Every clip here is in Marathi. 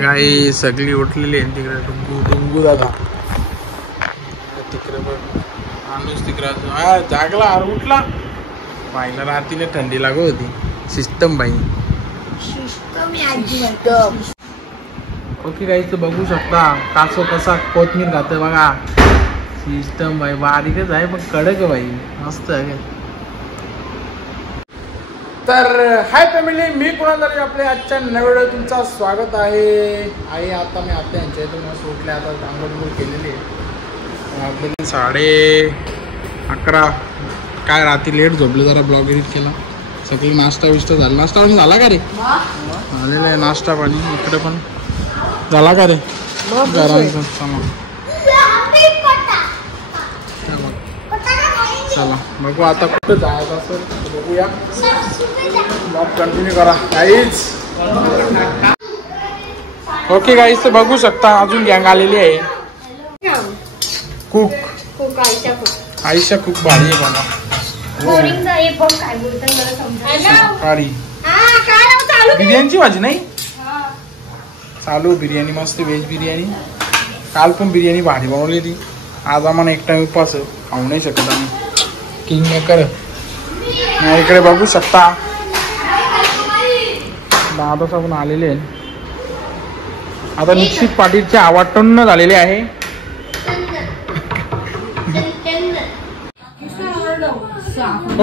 काही सगळी उठलेली आहे तिकडे. डुंगू दादा तिकडे बघ. माणूस तिकडे जागला उठला. बाईला रात्रीने थंडी लागत होती. सिस्टम बाई ओके गाईच बघू शकता कासव कसा कोथमीर खात बघा. सिस्टम बाई बारीकच आहे पण कडक बाई मस्त आहे. तर हाय फॅमिली, मी कुणाल तरी आपल्या आजच्या नव्या व्हिडिओ तुमचं स्वागत आहे. आता मी आता यांच्या इथून सुटले. आता आंघोळ केलेली आहे. आपल्याला 11:30 काय रात्री लेट झोपले. जरा ब्लॉग एडिट केला. सगळी नाश्ता विष्टा झाला. नाश्ता पाणी झाला का रे? झालेला आहे नाश्ता पाणी. इकडे पण झाला का रे? चला बघू आता कुठं जायचं असेल बघूया. ब्लॉग कंटिन्यू करा गाईज. ओके गाईज, तर बघू शकता अजून गँग आलेली आहे. कुक आयशा कुक भारी आहे बघा. बिर्याणीची भाजी नाही चालू. बिर्याणी मस्त व्हेज बिर्याणी. काल पण बिर्याणी भारी बनवली ती. आज आम्हाला एक टाइम उपास खाऊ नाही शकत आम्ही. किंग मेकर इकडे बघू शकता. दादा पण आलेले आहे. आता निश्चित पाटीलचे आवाटन झालेले आहे.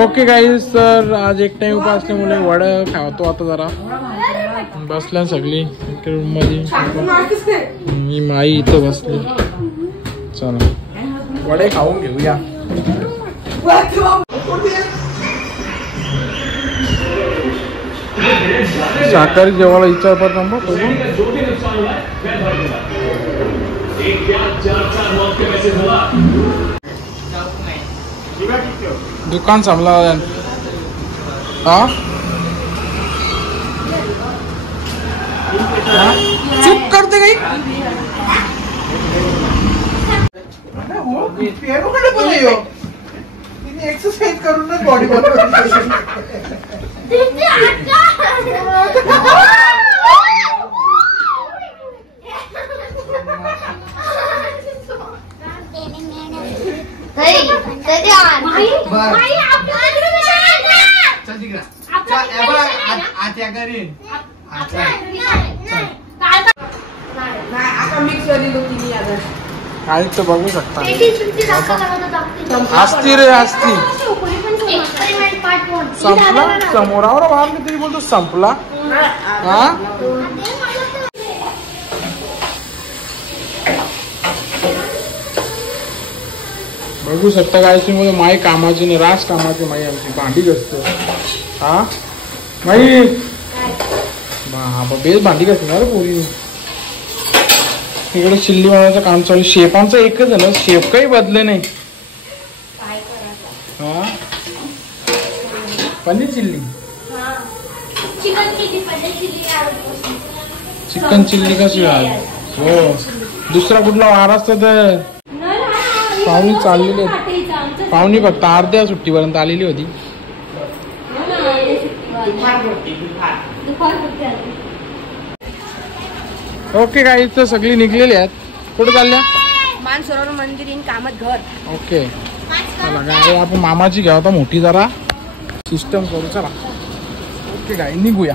ओके गाईज, तर आज एक टाइम उपास असल्यामुळे वड खावतो आता जरा. बसल्या सगळी रूम मध्ये. मी माई इथं बसली. चला वडे खाऊन घेऊया. शाकाहारी जेवायला इच्छा होता. दुकान संपला. चुप करते काही. एक्सरसाइज करून ना बॉडी काही तर बघू शकता. असती रे असती. संपला समोरावर मारली तरी बोलतो संपला. हा बघू शकता काय माई कामाची नाही रास कामाची माई आमची भांडी घसतो. हा माई बाबा बेस भांडी घसणार पोरी. इकडे चिल्ली बनवायचं काम चालू. शेफांचं एकच आहे ना, शेफ काही बदले नाही. हा पनीर चिल्ली चिकन चिल्ली कशी आहे. हो दुसरा कुठला वार असता तर पाहुणी चाललेली होती. पाहुणी फक्त अर्ध्या सुट्टीपर्यंत आलेली होती. ओके गाईज, तर सगळी निघलेली आहेत. कुठे चालल्या? मानसरोवर मंदिर इन कामत घर. ओके चला गाडी आपण मामाची घ्या होता मोठी जरा सिस्टम करू. चला ओके गाई निघूया.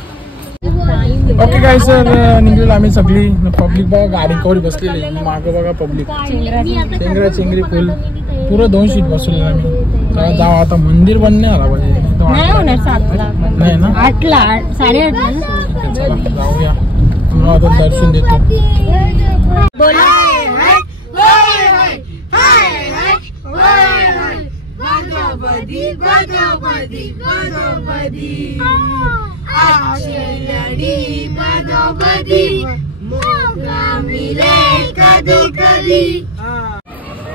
ओके गाईज, सर निघलेलो आम्ही सगळी. पब्लिक बघा गाडी कवरी बसलेली. मागं बघा पब्लिक चेंगरा चेंगरी फुल. पुरं 2 सीट बसवले आम्ही. चला जाऊ आता. मंदिर बंद नाही झाला पाहिजे. नाही ना 8ला 8:30. चला जाऊया. आता दर्शन देतो.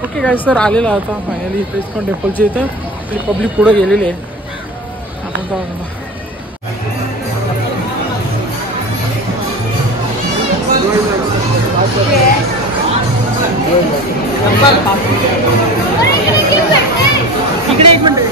ओके काय सर आलेला आता फायनली इस्कॉन टेम्पलच्या इथं. पब्लिक पुढे गेलेली आहे. आपण इकडे एक मिनिट.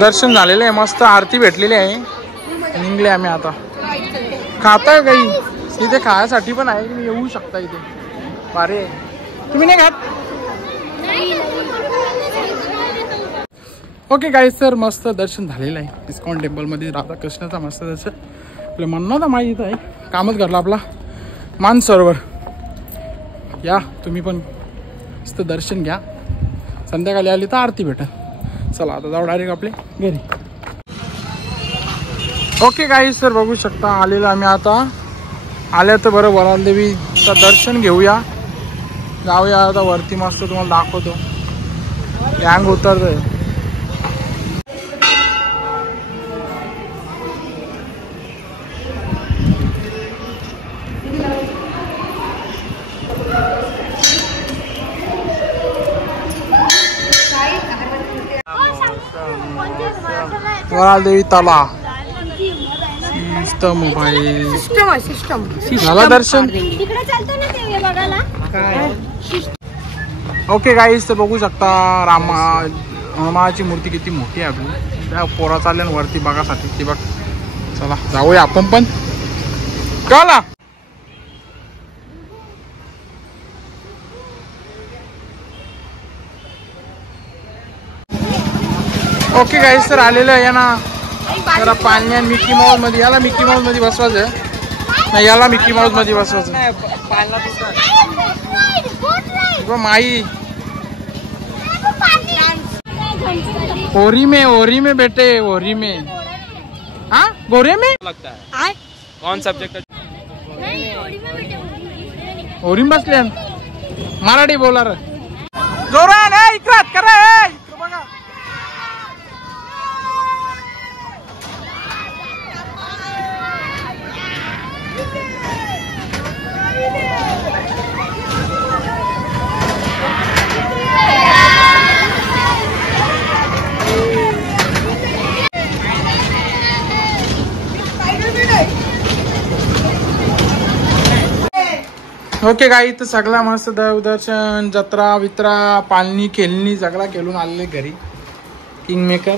दर्शन झालेलं आहे, मस्त आरती भेटलेली आहे. निघले आम्ही आता. खाताय काही इथे खाण्यासाठी पण आहे, तुम्ही येऊ शकता इथे. अरे तुम्ही नाही खात. ओके गाईज, सर मस्त दर्शन झालेलं आहे इस्कॉन टेम्पलमध्ये. राधाकृष्णाचा मस्त दर्शन. आपलं म्हणणं तर माहीत आहे, कामच घडला आपला मानसरोवर. या तुम्ही पण मस्त दर्शन घ्या. संध्याकाळी आली तर आरती भेटेल. चला आता जाऊ डायरेक्ट आपले घरी. ओके गाईज, सर बघू शकता आलेलं आम्ही आता. आल्या तर बरं वराल देवीचं दर्शन घेऊया. जाऊया आता वरती. मस्त तुम्हाला दाखवतो. गँग उतरतोय. वराल देवी तला मोबाईल झाला दर्शन. ओके गाईज, तर बघू शकता रामाची मूर्ती किती मोठी आहे आपली. त्या पोरा चालल्या वरती बघासाठी. ती बघ. चला जाऊया आपण पण. चला. ओके गाईज, तर आलेलं आहे ना जरा पाणी आणि मिकी माऊस मध्ये. याला मिकी माऊस मध्ये बसवायचं नाही, याला मिकी माऊस मध्ये बसवायचं. माई ओरी में बेटे, ओरी में. हाँ गोरे में लगता है. कौन सब्जेक्ट? ओरी में बसले. मराठी बोला रे जोरात. इकरात करा. ओके गाई, तर सगळा मस्त देवदर्शन, जत्रा वित्रा, पालनी खेळणी सगळा खेळून आलेले घरी. किंगमेकर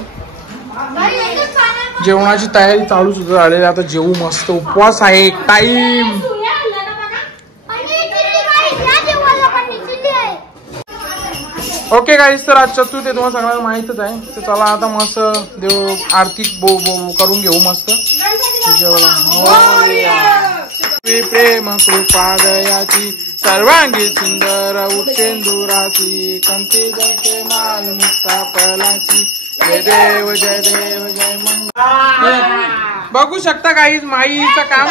जेवणाची तयारी चालू सुद्धा झालेली. आता जेवू मस्त. उपवास आहे. टाइम. ओके गाईज, तर आज चतुर्थ तुम्हाला सगळ्यांना माहीतच आहे. तर चला आता मस्त देव आरती करून घेऊ मस्त. प्रेम कृपा दयाची सर्वांगी सुंदर उच्चेंदुराची कंठी जगते माल मुक्ता फलाची. जय देव जय देव जय मंगल. बघू शकता गाईज माईचं काम.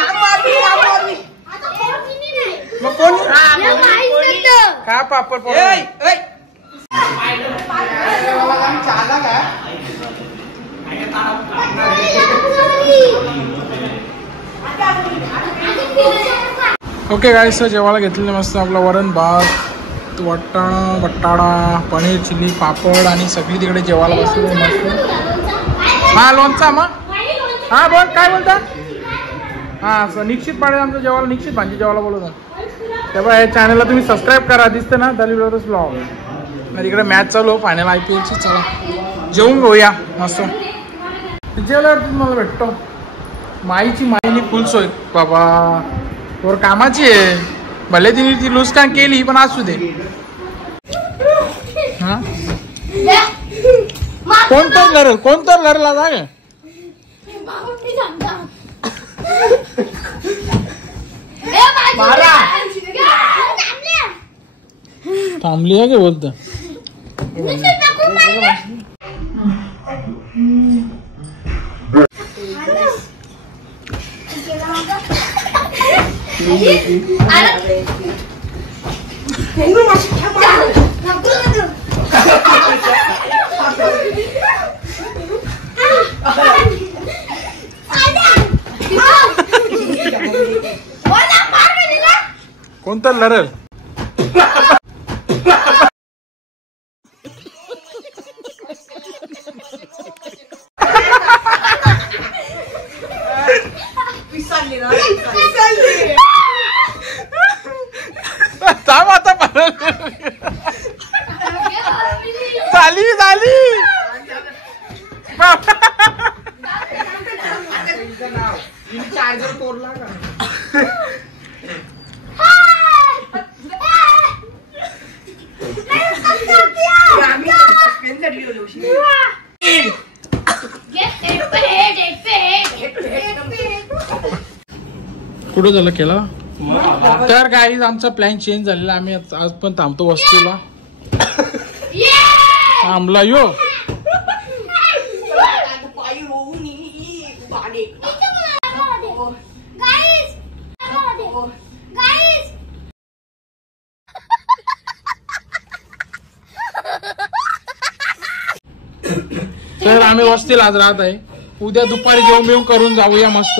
मग कोण का पापड ओके गाईस, जेवायला घेतलेलं मस्त आपलं वरण भात, वाटाणा बटाटा, पनीर चिली, पापड आणि सगळी तिकडे जेवायला बसले मस्त. हा लोणचा मग. हा बोल काय बोलता. हा निश्चित पाडे आमचं जेवायला. निश्चित भांजी जेवायला बोलवता. तेव्हा या चॅनलला तुम्ही सबस्क्राईब करा. दिसतं ना दली ब्लॉगर्स ब्लॉग. तिकडे मॅच चालू फायनल IPLची. चला जेवून घेऊया मस्त. जेवल्यावर तुम्हाला भेटतो. माईची माईनी फुल सोय बाबा. वर कामाची आहे. भले तिने ती लुस्कान केली पण असू दे. हा कोणतर लढला जाग थांबली आहे की बोलत कोणतर लढल थांब आता झाली चार्जर तोडला का कुठं झालं केला तर गाईज आमचा प्लॅन चेंज झालेला आम्ही आज पण थांबतो वस्तीला थांबला यो तर आम्ही वस्तीला आज राहत आहे उद्या दुपारी जेवण बिवून करून जाऊया मस्त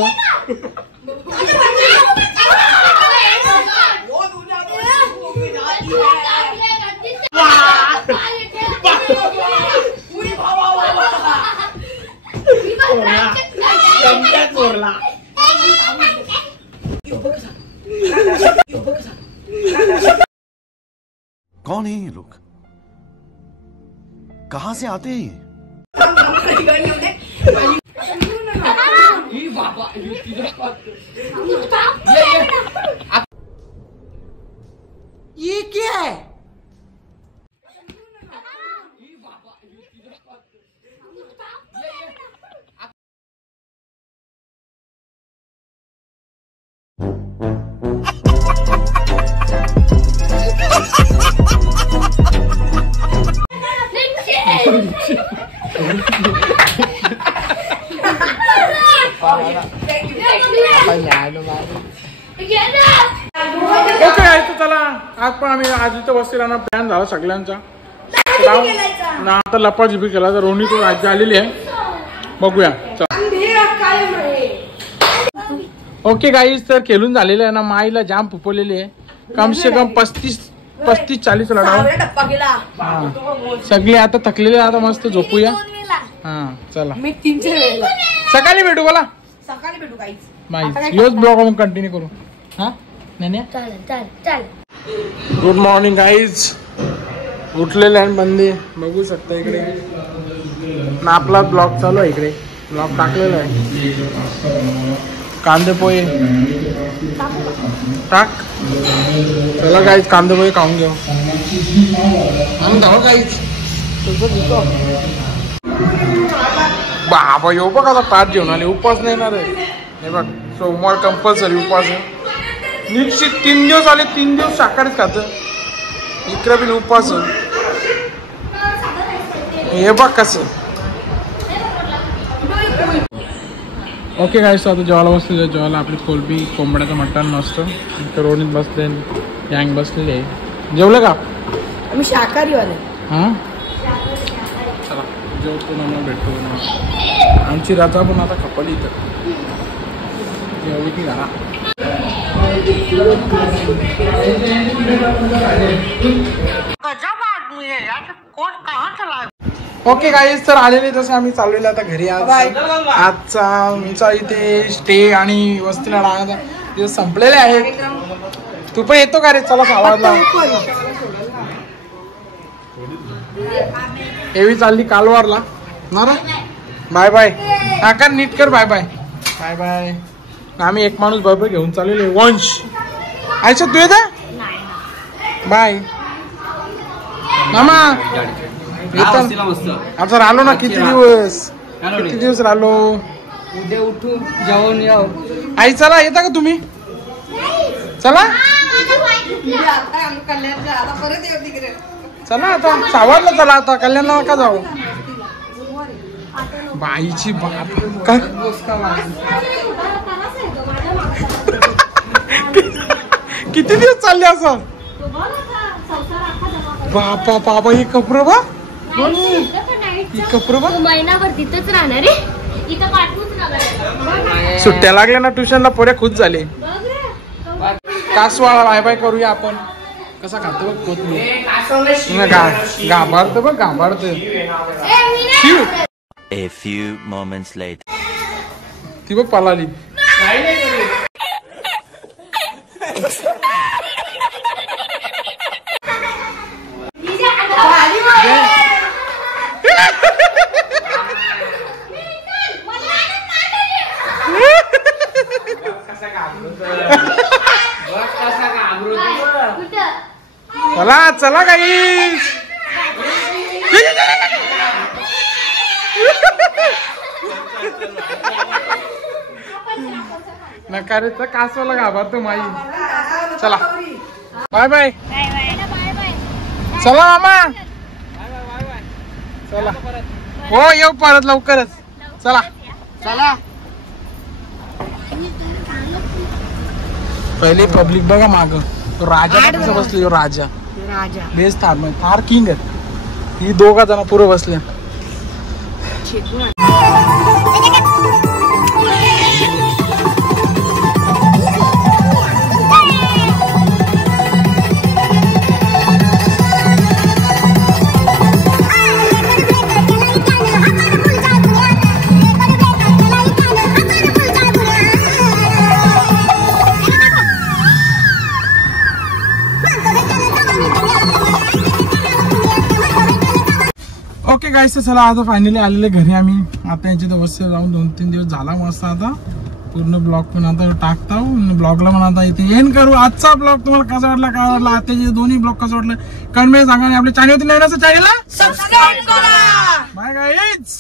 कौन है ये लोग कहां से आते हैं ये क्या है चला आज पण आम्ही आज इथं वस्तीला प्लॅन झाला सगळ्यांचा आता लपाछपी केला तर रोहिणी तो आज आलेली आहे बघूया ओके गाईज तर खेळून झालेलं आहे ना माईला जाम फुपवलेली आहे कम से कम 35-40 लढा सगळे आता थकलेले आता मस्त झोपूया हा चला मी 300 वेळेला सकाळी भेटू बोला सकाळी भेटू काहीच माहिती योच ब्लॉग आपण कंटिन्यू करू हा नाही चालेल गुड मॉर्निंग गाईज उठलेले आहे बंदी बघू शकता इकडे ना आपला ब्लॉग चालू आहे इकडे ब्लॉग टाकलेला आहे कांदे पोहे टाक चला गाईज कांदे पोहे खाऊन घेऊ आणि जाऊ गाईज बाबा येऊ बघ आता ताट जेवण आले उपवास नाही येणार आहे हे बघ सोमवार कंपल्सरी उपवास आहे निश्चित 3 दिवस आले 3 दिवस शाकाहारीच खात इकडे बिन उपवास हे बघ कसं ओके गाईस आता जेवायला बसले जेवायला आपली कोलबी कोंबड्याचं मटण मस्त इथं रोणीत बसले गँग बसलेले आहे जेवलं का आम्ही शाकाहारी वाले हां चला जेवतो ना मग भेटतो आमची राजा पण आता खपली इथं जेवली की घरा ओके गाईज तर आलेले तसे आम्ही चाललेलो आता घरी आज आजचा आमचा इथे स्टे आणि वस्तीला राहण्याचा संपलेले आहेत तू पण येतो का रे चला आवाजला एवी चालली कालवारला ना रे बाय बाय आकार नीट कर बाय बाय बाय बाय आम्ही एक माणूस बरोबर घेऊन चाललेलो वंश आयच्या तू येत बाय मामा आता राहिलो ना किती दिवस राहिलो. उद्या उठू जाऊन याव. आई चला येता का तुम्ही? चला चला आता सावरला चला आता कल्याणला का जाऊ. बाईची बाप काय किती दिवस चालले असं. बापा बाबा हे कपडे बा कपडे बा महिनाभर तिथंच राहणार आहे. इथं पाठवूच नका. सुट्ट्या लागल्या ना ट्युशनला पोऱ्या खुश झाले. कासवाळा बाय बाय करूया आपण. कसा खातो बघ कोथमीर गाभारत बघ गाभारत. A few moments later. ती बघ पळाली. चला चला गाईस. नका रे तर कासवाला घाबरतो माई. चला बाय बाय. चला मामा चला. हो येऊ परत लवकरच. चला चला. पहिले पब्लिक बघा माग. तो राजा कसं बसले. राजा बेस्ट थार किंग आहे. ही दोघा जण पुढे बसले. ओके गाईस चला आता फायनली आलेले घरी आम्ही. आता यांची व्यवस्थित जाऊन 2-3 दिवस झाला मस्त. आता पूर्ण ब्लॉग पण आता टाकता. ब्लॉगला पण आता इथे एंड करू. आजचा ब्लॉग तुम्हाला कसा वाटला काय वाटला आताचे दोन्ही ब्लॉग कसं वाटलं कमेंट मध्ये सांगा. आणि आपल्या चॅनलवरती नवीन असं चॅनलला सबस्क्राईब करा. Bye guys.